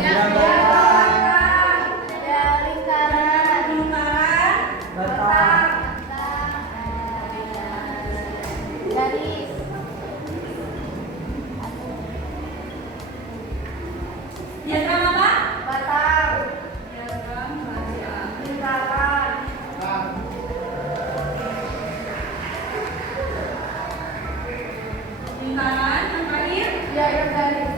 Diagram batang. Ada lingkaran. Batang. Garis. Diagram apa? Batang. Diagram batang. Lingkaran. Lingkaran yang terakhir. Diagram garis.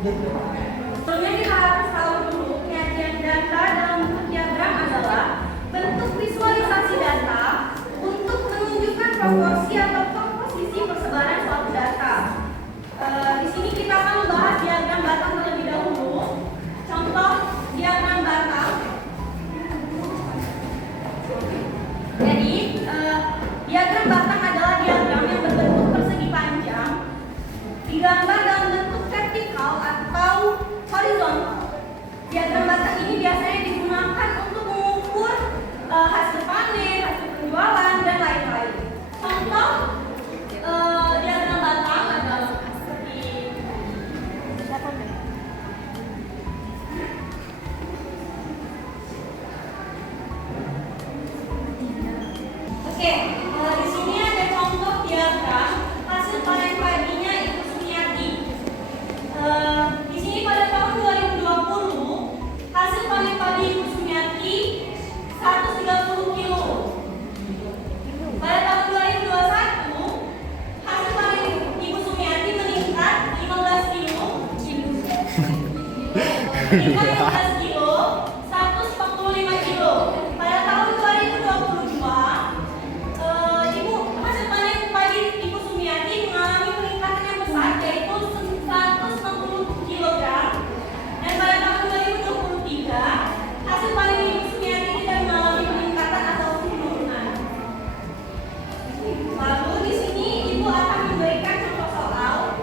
Sebelumnya kita harus tahu dulu penyajian data dalam bentuk diagram adalah bentuk visualisasi data untuk menunjukkan proporsi atau komposisi persebaran suatu data. Di sini kita akan membahas diagram batang terlebih dahulu. Contoh diagram batang. Jadi diagram batang adalah diagram yang berbentuk persegi panjang digambar dalam bentuk vertikal atau horizontal. Diagram batang ini biasanya digunakan untuk mengukur hasil panen, hasil penjualan, dan lain-lain. Contoh diagram batang adalah seperti Oke, di sini ada contoh diagram hasil panen padinya Ibu Sumiati. Di sini pada tahun 2020 hasil panen padi Ibu Sumiati 130 kilo. Pada tahun 2021 hasil panen Ibu Sumiati meningkat 15 kilo. Meningkat 15 kilo, 145 kilo. Pada tahun 2022 hasil panen padi Ibu Sumiati mengalami peningkatan yang besar yaitu 160 kg. Dan pada tahun 2023 hasil panen Ibu Sumiati tidak mengalami peningkatan atau penurunan. Lalu di sini Ibu akan memberikan contoh soal.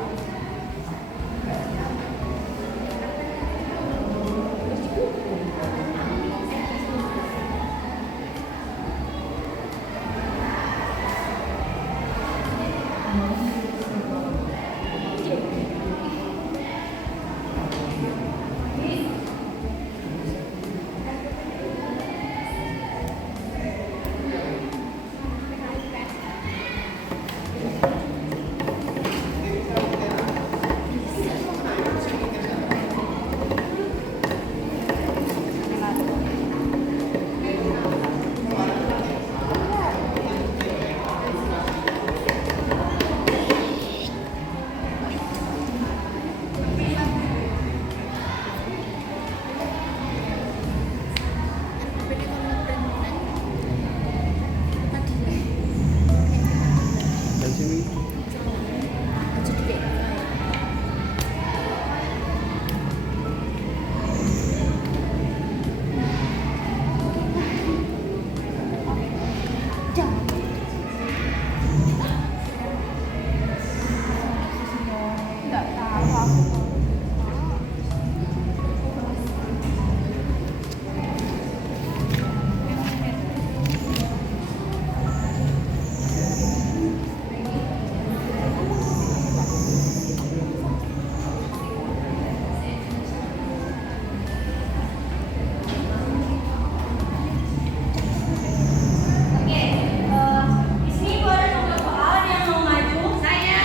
Di sini Ibu ada contoh soal yang mau maju. Saya.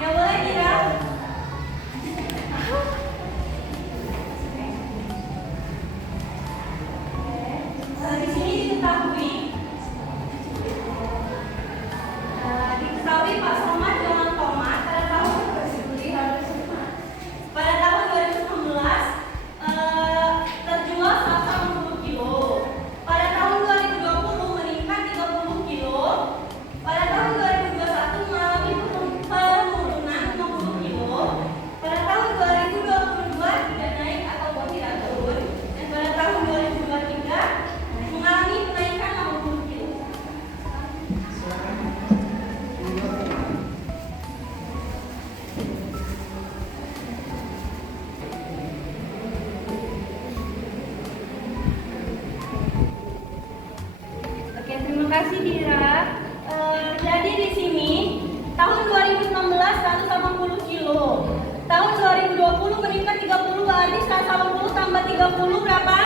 Ya boleh tidak? Di sini diketahui Pak Somad dengan Tomat pada tahun 2016 terjual 160 kilo. Pada tahun 2020 meningkat 30 kilo. Pada tahun 2021 mengalami penurunan 60 kilo. Pada tahun 2022 tidak naik atau tidak turun. Dan pada tahun 2023 mengalami kenaikan 60 kilo. Oke, terima kasih Dira. Jadi di sini tahun 2016 180 kilo. kilo. Tahun 2020 meningkat 30, berarti 180 tambah 30 berapa?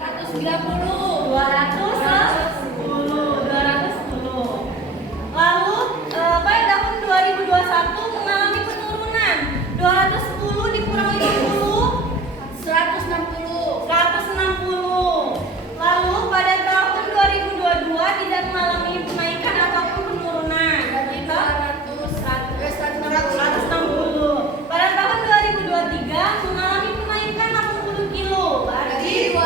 190. 210. Lalu pada tahun 2021 mengalami penurunan. 210 dikurang 50 160. 160. Lalu pada tahun 2022 tidak mengalami kenaikan ataupun penurunan. Berarti 160. Pada tahun 2023 mengalami kenaikan 80 kilo. Berarti 240.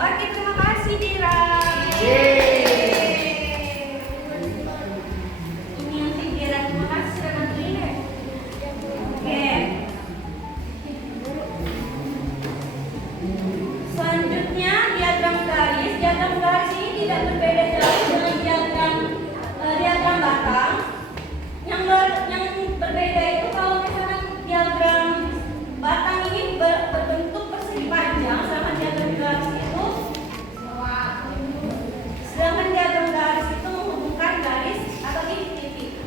Oke, terima kasih Dira. Ini yang si Dira, terima kasih sudah bantuin ya. Oke. Selanjutnya diagram garis. Diagram garis ini tidak berbeda jauh dengan diagram batang. Yang berbeda itu kalau misalkan diagram batang ini berbentuk persegi panjang, sedangkan diagram garis itu menghubungkan garis atau titik-titik.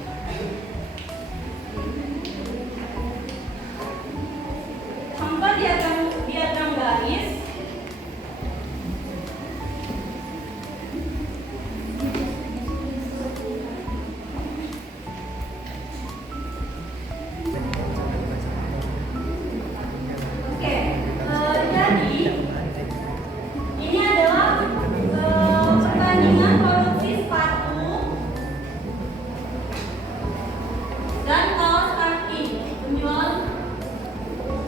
Contoh diagram garis. Oke, jadi ini adalah pertandingan produksi sepatu dan kaos kaki, penjualan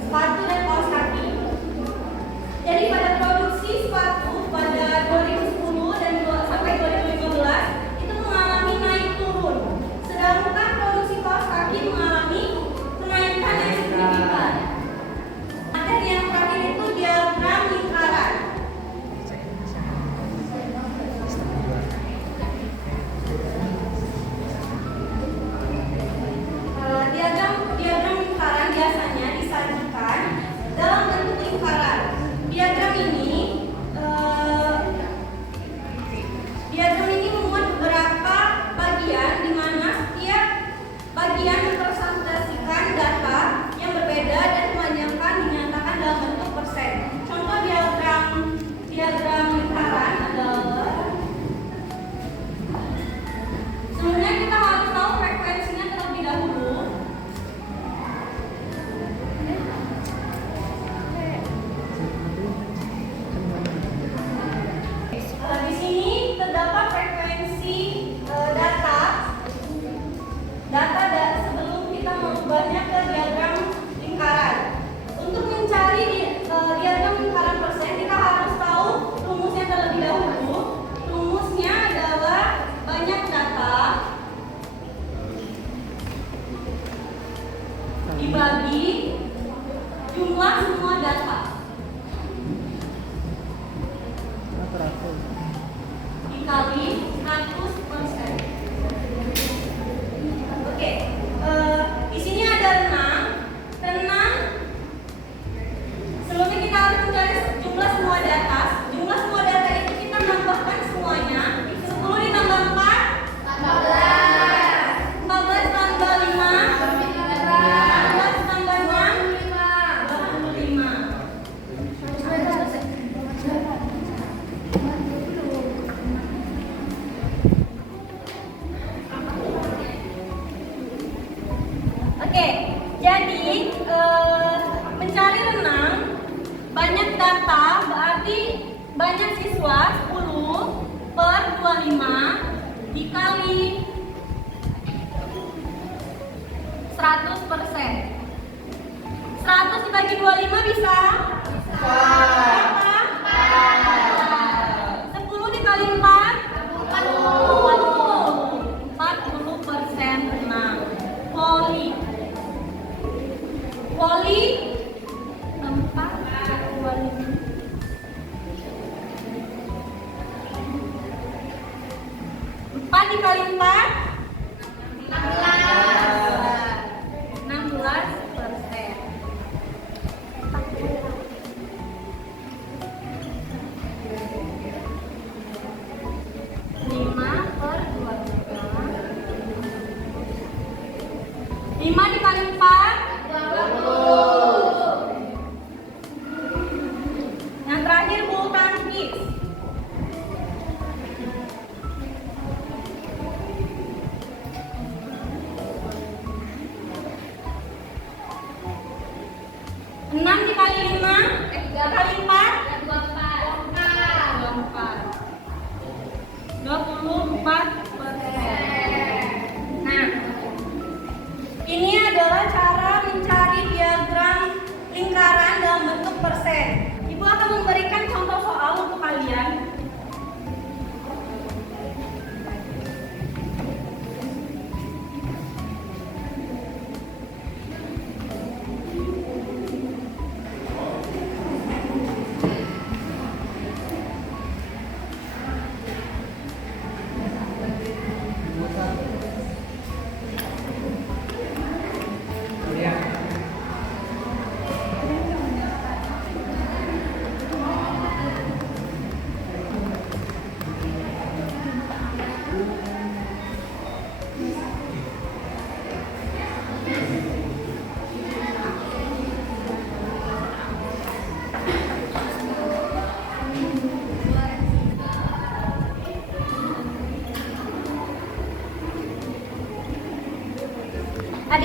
sepatu dan kaos kaki. Jadi pada produksi sepatu pada 2010 dan sampai 2015 itu mengalami naik turun, sedangkan produksi kaos kaki mengalami kenaikan yang signifikan. Materi yang terakhir itu diagram lingkaran. Diagram lingkaran biasanya disajikan dalam bentuk lingkaran. Diagram ini memuat beberapa bagian di mana setiap bagian mempresentasikan data yang berbeda dan kebanyakan dinyatakan dalam bentuk persen. Contoh diagram lingkaran adalah, sebenarnya kita harus tahu frekuensinya terlebih dahulu. Di sini terdapat frekuensi data sebelum kita mengubahnya ke diagram lingkaran. Untuk mencari diagram lingkaran persen, kita harus tahu rumusnya terlebih dahulu. Rumusnya adalah banyak data dibagi jumlah semua data dikali 100%. Oke, di sini ada renang. Sebelumnya kita harus mencari jumlah semua data. Jumlah semua data itu kita tambahkan semuanya. 10 ditambah 4 14 tambah 5 14 tambah 25. Oke, jadi mencari renang banyak data berarti banyak siswa 10 per 25 dikali 100%. 100 dibagi 25 bisa? Berapa? 10 dikali 4 40% renang. Voli 4 dikali 4 16%.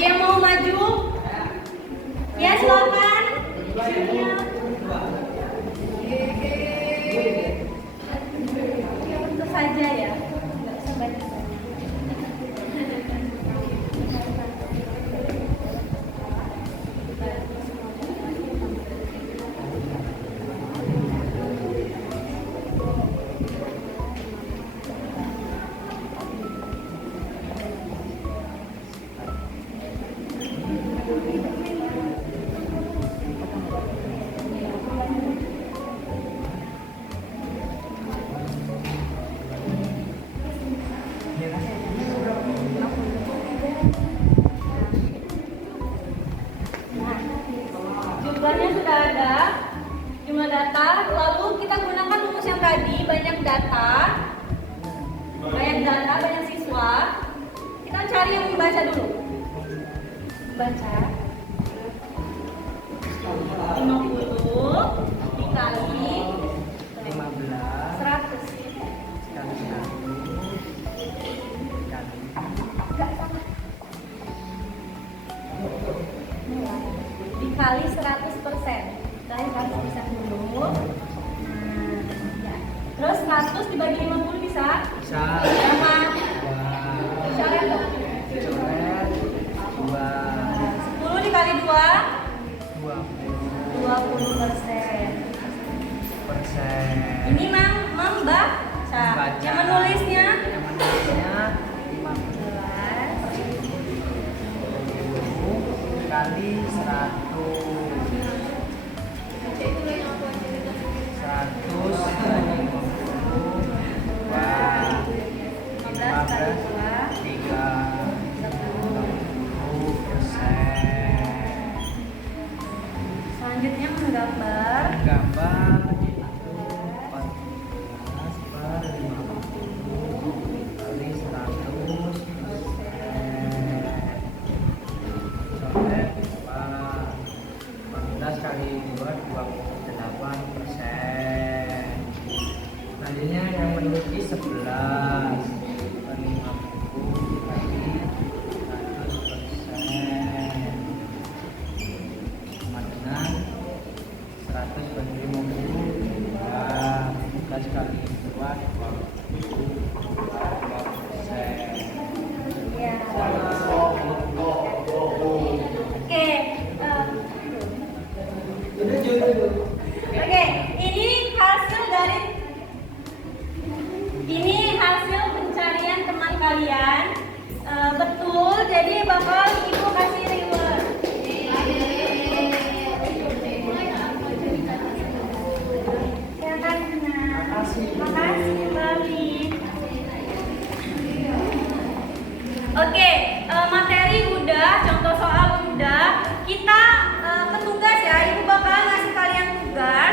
Ada yang mau maju? Ya, silakan. Tentu saja ya. Nggak usah banyak-banyak. Jumlahnya sudah ada, jumlah data, lalu kita gunakan rumus yang tadi, banyak data, banyak siswa. Kita cari yang membaca dulu. Baca 50 dikali 100 dikali 100%. Kali 100% dulu. Ya. Terus 100 dibagi 50 bisa? Bisa. Berapa? Coret dong. Coret 10 dikali 2? 20%. 20%. Ini membaca. Yang menulisnya? Yang menulisnya 50 kali 100. 15 kali 2? 30%. Selanjutnya menggambar. Gambar itu 14 per 50 kali 100%. Coret 14 kali 2 28%. Selanjutnya yang memiliki 11 per 50 kali 100%. Sama dengan 100 per 50 14 kali 2 22%. Ya. Oke, ini hasil pencarian teman kalian. Betul, jadi bakal ibu kasih reward. Makasih kembali. Oke, materi udah, contoh soal udah. Kita ke tugas ya, ibu bakal ngasih kalian tugas.